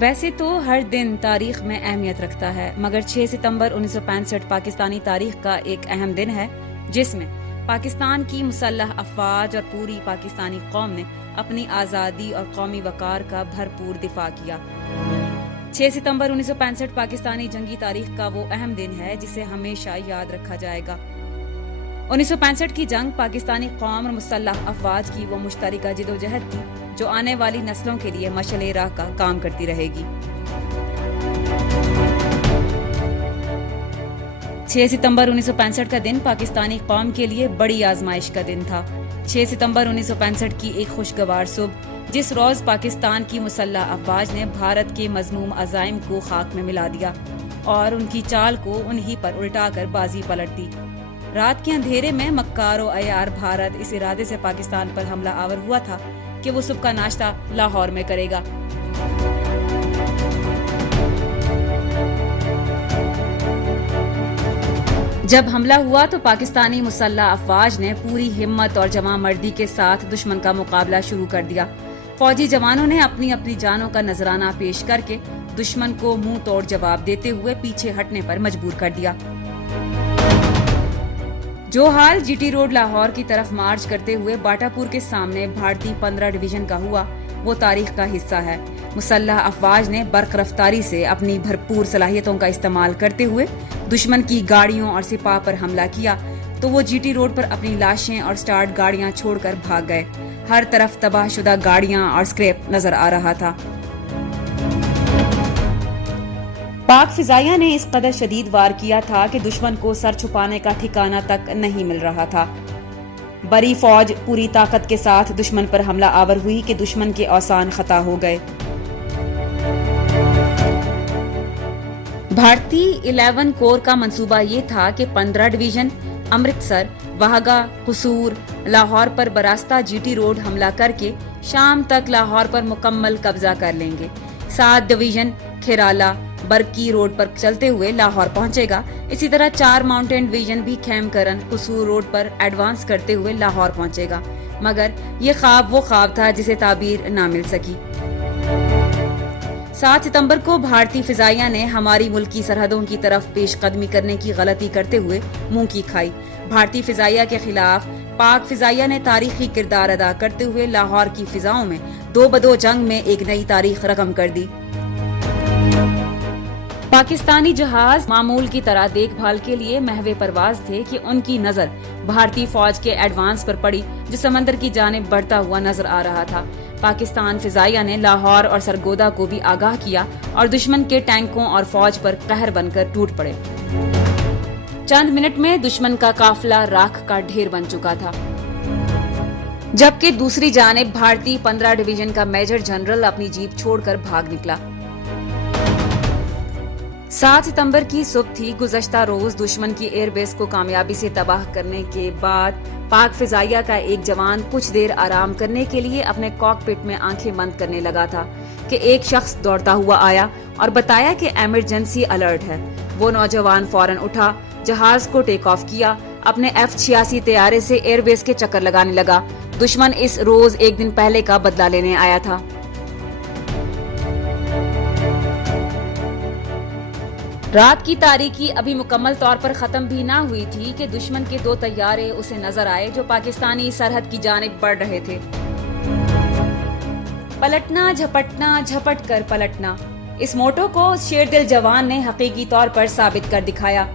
ویسے تو ہر دن تاریخ میں اہمیت رکھتا ہے، مگر 6 ستمبر 1965 پاکستانی تاریخ کا ایک اہم دن ہے جس میں پاکستان کی مسلح افواج اور پوری پاکستانی قوم نے اپنی آزادی اور قومی وقار کا بھرپور دفاع کیا۔ 6 ستمبر 1965 پاکستانی جنگی تاریخ کا وہ اہم دن ہے جسے ہمیشہ یاد رکھا جائے گا۔ 1965 کی جنگ پاکستانی قوم اور مسلح افواج کی وہ مشترکہ جدوجہد تھی جو آنے والی نسلوں کے لیے مشعل راہ کا کام کرتی رہے گی۔ 6 ستمبر 1965 کا دن پاکستانی قوم کے لیے بڑی آزمائش کا دن تھا۔ 6 ستمبر 1965 کی ایک خوشگوار صبح، جس روز پاکستان کی مسلح افواج نے بھارت کے مذموم عزائم کو خاک میں ملا دیا اور ان کی چال کو انہی پر الٹا کر بازی پلٹ دی۔ رات کے اندھیرے میں مکار و عیار بھارت اس ارادے سے پاکستان پر حملہ آور ہوا تھا کہ وہ صبح کا ناشتہ لاہور میں کرے گا۔ جب حملہ ہوا تو پاکستانی مسلح افواج نے پوری ہمت اور جمع مردی کے ساتھ دشمن کا مقابلہ شروع کر دیا۔ فوجی جوانوں نے اپنی اپنی جانوں کا نذرانہ پیش کر کے دشمن کو منہ توڑ جواب دیتے ہوئے پیچھے ہٹنے پر مجبور کر دیا۔ جو حال جی ٹی روڈ لاہور کی طرف مارچ کرتے ہوئے باٹا پور کے سامنے بھارتی 15 ڈویژن کا ہوا، وہ تاریخ کا حصہ ہے۔ مسلح افواج نے برق رفتاری سے اپنی بھرپور صلاحیتوں کا استعمال کرتے ہوئے دشمن کی گاڑیوں اور سپاہ پر حملہ کیا تو وہ جی ٹی روڈ پر اپنی لاشیں اور سٹارٹ گاڑیاں چھوڑ کر بھاگ گئے۔ ہر طرف تباہ شدہ گاڑیاں اور سکریپ نظر آ رہا تھا۔ پاک فضائیہ نے اس قدر شدید وار کیا تھا کہ دشمن کو سر چھپانے کا ٹھکانہ تک نہیں مل رہا تھا۔ بری فوج پوری طاقت کے ساتھ دشمن پر حملہ آور ہوئی کہ دشمن کے اوسان خطا ہو گئے۔ بھارتی 11 کور کا منصوبہ یہ تھا کہ 15 ڈویژن امرتسر، وہاگا، قصور، لاہور پر براستہ جی ٹی روڈ حملہ کر کے شام تک لاہور پر مکمل قبضہ کر لیں گے۔ 7 ڈویژن کھیرالا، برکی روڈ پر چلتے ہوئے لاہور پہنچے گا۔ اسی طرح 4 ماؤنٹین ڈویژن بھی خیم کرن، قصور روڈ پر ایڈوانس کرتے ہوئے لاہور پہنچے گا، مگر یہ خواب وہ خواب تھا جسے تعبیر نہ مل سکی۔ 7 ستمبر کو بھارتی فضائیہ نے ہماری ملکی سرحدوں کی طرف پیش قدمی کرنے کی غلطی کرتے ہوئے منہ کی کھائی۔ بھارتی فضائیہ کے خلاف پاک فضائیہ نے تاریخی کردار ادا کرتے ہوئے لاہور کی فضاؤں میں 2 بدو جنگ میں ایک نئی تاریخ رقم کر دی۔ پاکستانی جہاز معمول کی طرح دیکھ بھال کے لیے محو پرواز تھے کہ ان کی نظر بھارتی فوج کے ایڈوانس پر پڑی جو سمندر کی جانب بڑھتا ہوا نظر آ رہا تھا۔ پاکستان فضائیہ نے لاہور اور سرگودا کو بھی آگاہ کیا اور دشمن کے ٹینکوں اور فوج پر قہر بن کر ٹوٹ پڑے۔ چند منٹ میں دشمن کا قافلہ راکھ کا ڈھیر بن چکا تھا، جبکہ دوسری جانب بھارتی 15 ڈویژن کا میجر جنرل اپنی جیپ چھوڑ کر بھاگ نکلا۔ 7 ستمبر کی صبح تھی۔ گزشتہ روز دشمن کی ایئر بیس کو کامیابی سے تباہ کرنے کے بعد پاک فضائیہ کا ایک جوان کچھ دیر آرام کرنے کے لیے اپنے کاک پٹ میں آنکھیں بند کرنے لگا تھا کہ ایک شخص دوڑتا ہوا آیا اور بتایا کہ ایمرجنسی الرٹ ہے۔ وہ نوجوان فوراً اٹھا، جہاز کو ٹیک آف کیا، اپنے F-86 طیارے سے ایئر بیس کے چکر لگانے لگا۔ دشمن اس روز ایک دن پہلے کا بدلہ لینے آیا تھا۔ رات کی تاریکی ابھی مکمل طور پر ختم بھی نہ ہوئی تھی کہ دشمن کے 2 طیارے اسے نظر آئے جو پاکستانی سرحد کی جانب بڑھ رہے تھے۔ پلٹنا جھپٹنا، جھپٹ کر پلٹنا، اس موٹو کو اس شیر دل جوان نے حقیقی طور پر ثابت کر دکھایا۔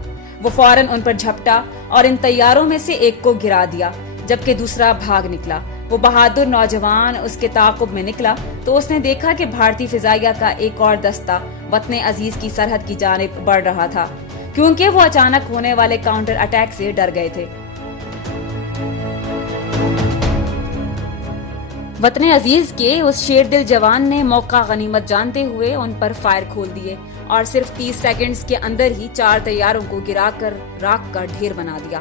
وہ فوراً ان پر جھپٹا اور ان طیاروں میں سے ایک کو گرا دیا، جبکہ دوسرا بھاگ نکلا۔ وہ بہادر نوجوان اس کے تعاقب میں نکلا تو اس نے دیکھا کہ بھارتی فضائیہ کا ایک اور دستہ وطن عزیز کی سرحد کی جانب بڑھ رہا تھا، کیونکہ وہ اچانک ہونے والے کاؤنٹر اٹیک سے ڈر گئے تھے۔ وطن عزیز کے اس شیر دل جوان نے موقع غنیمت جانتے ہوئے ان پر فائر کھول دیے اور صرف 30 سیکنڈز کے اندر ہی 4 طیاروں کو گرا کر راکھ کا ڈھیر بنا دیا۔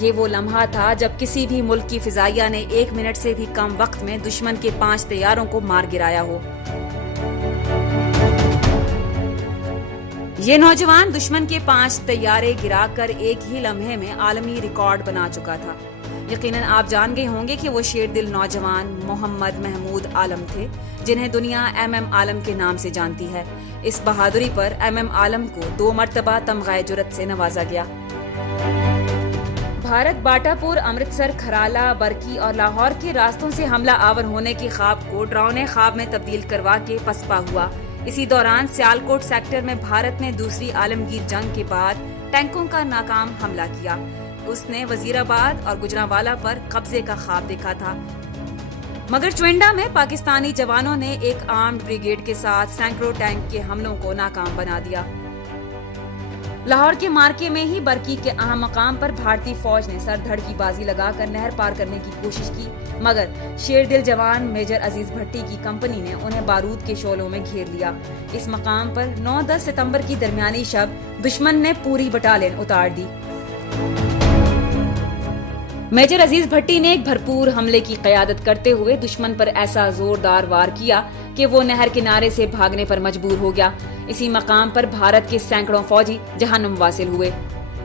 یہ وہ لمحہ تھا جب کسی بھی ملک کی فضائیہ نے 1 منٹ سے بھی کم وقت میں دشمن کے 5 طیاروں کو مار گرایا ہو۔ یہ نوجوان دشمن کے 5 طیارے گرا کر ایک ہی لمحے میں عالمی ریکارڈ بنا چکا تھا۔ یقیناً آپ جان گئے ہوں گے کہ وہ شیر دل نوجوان محمد محمود عالم تھے، جنہیں دنیا ایم ایم عالم کے نام سے جانتی ہے۔ اس بہادری پر ایم ایم عالم کو 2 مرتبہ تمغہ جرأت سے نوازا گیا۔ بھارت باٹا پور، امرتسر، کھرالا، برکی اور لاہور کے راستوں سے حملہ آور ہونے کے خواب کو ڈراؤنے خواب میں تبدیل کروا کے پسپا ہوا۔ اسی دوران سیالکوٹ سیکٹر میں بھارت نے دوسری عالمگیر جنگ کے بعد ٹینکوں کا ناکام حملہ کیا۔ اس نے وزیر آباد اور گجرانوالہ پر قبضے کا خواب دیکھا تھا، مگر چوئنڈا میں پاکستانی جوانوں نے ایک آرمڈ بریگیڈ کے ساتھ سینکڑوں ٹینک کے حملوں کو ناکام بنا دیا۔ لاہور کے مارکے میں ہی برکی کے اہم مقام پر بھارتی فوج نے سر دھڑ کی بازی لگا کر نہر پار کرنے کی کوشش کی، مگر شیر دل جوان میجر عزیز بھٹی کی کمپنی نے انہیں بارود کے شعلوں میں گھیر لیا۔ اس مقام پر 9-10 ستمبر کی درمیانی شب دشمن نے پوری بٹالین اتار دی۔ میجر عزیز بھٹی نے ایک بھرپور حملے کی قیادت کرتے ہوئے دشمن پر ایسا زوردار وار کیا کہ وہ نہر کنارے سے بھاگنے پر مجبور ہو گیا۔ اسی مقام پر بھارت کے سینکڑوں فوجی جہنم واصل ہوئے۔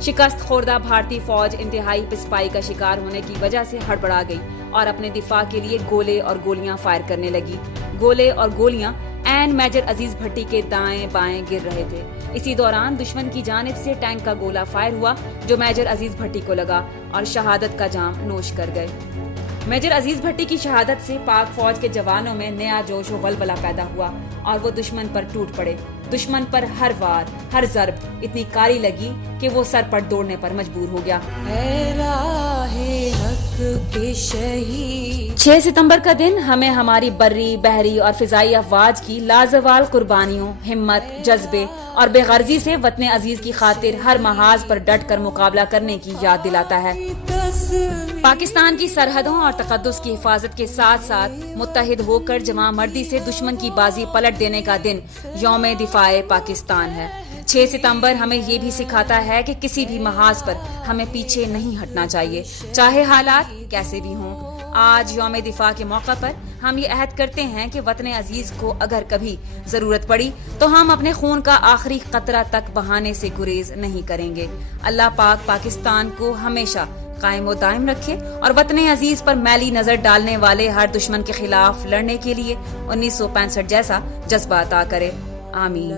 شکست خوردہ بھارتی فوج انتہائی پسپائی کا شکار ہونے کی وجہ سے ہڑبڑا گئی اور اپنے دفاع کے لیے گولے اور گولیاں فائر کرنے لگی۔ گولے اور گولیاں عین میجر عزیز بھٹی کے دائیں بائیں گر رہے تھے۔ اسی دوران دشمن کی جانب سے ٹینک کا گولہ فائر ہوا جو میجر عزیز بھٹی کو لگا اور شہادت کا جام نوش کر گئے۔ میجر عزیز بھٹی کی شہادت سے پاک فوج کے جوانوں میں نیا جوش و ولولہ پیدا ہوا اور وہ دشمن پر ٹوٹ پڑے۔ دشمن پر ہر وار، ہر ضرب اتنی کاری لگی کہ وہ سر پر دوڑنے پر مجبور ہو گیا۔ 6 ستمبر کا دن ہمیں ہماری بری، بحری اور فضائی افواج کی لازوال قربانیوں، ہمت، جذبے اور بے غرضی سے وطن عزیز کی خاطر ہر محاذ پر ڈٹ کر مقابلہ کرنے کی یاد دلاتا ہے۔ پاکستان کی سرحدوں اور تقدس کی حفاظت کے ساتھ ساتھ متحد ہو کر جمع مردی سے دشمن کی بازی پلٹ دینے کا دن یوم دفاع پاکستان ہے۔ 6 ستمبر ہمیں یہ بھی سکھاتا ہے کہ کسی بھی محاذ پر ہمیں پیچھے نہیں ہٹنا چاہیے، چاہے حالات کیسے بھی ہوں۔ آج یوم دفاع کے موقع پر ہم یہ عہد کرتے ہیں کہ وطن عزیز کو اگر کبھی ضرورت پڑی تو ہم اپنے خون کا آخری قطرہ تک بہانے سے گریز نہیں کریں گے۔ اللہ پاک پاکستان کو ہمیشہ قائم و دائم رکھے اور وطن عزیز پر میلی نظر ڈالنے والے ہر دشمن کے خلاف لڑنے کے لیے 1965 جیسا جذبہ عطا کرے۔ آمین۔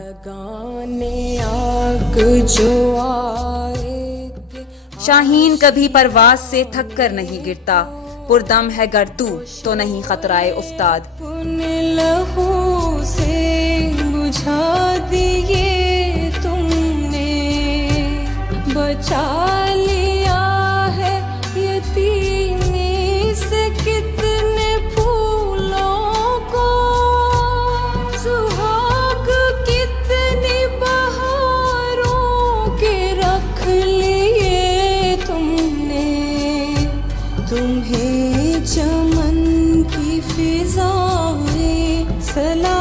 شاہین کبھی پرواز سے تھک کر نہیں گرتا، پردم ہے گر تو نہیں خطرائے افتاد۔ لہو سے بجھا دیے تم نے، بچا لیا ہے یتیمی سے کتنے پھولوں کو، سہاگ کتنی بہاروں کے رکھ لیے تم نے، تمہیں چمن کی فضائیں سلام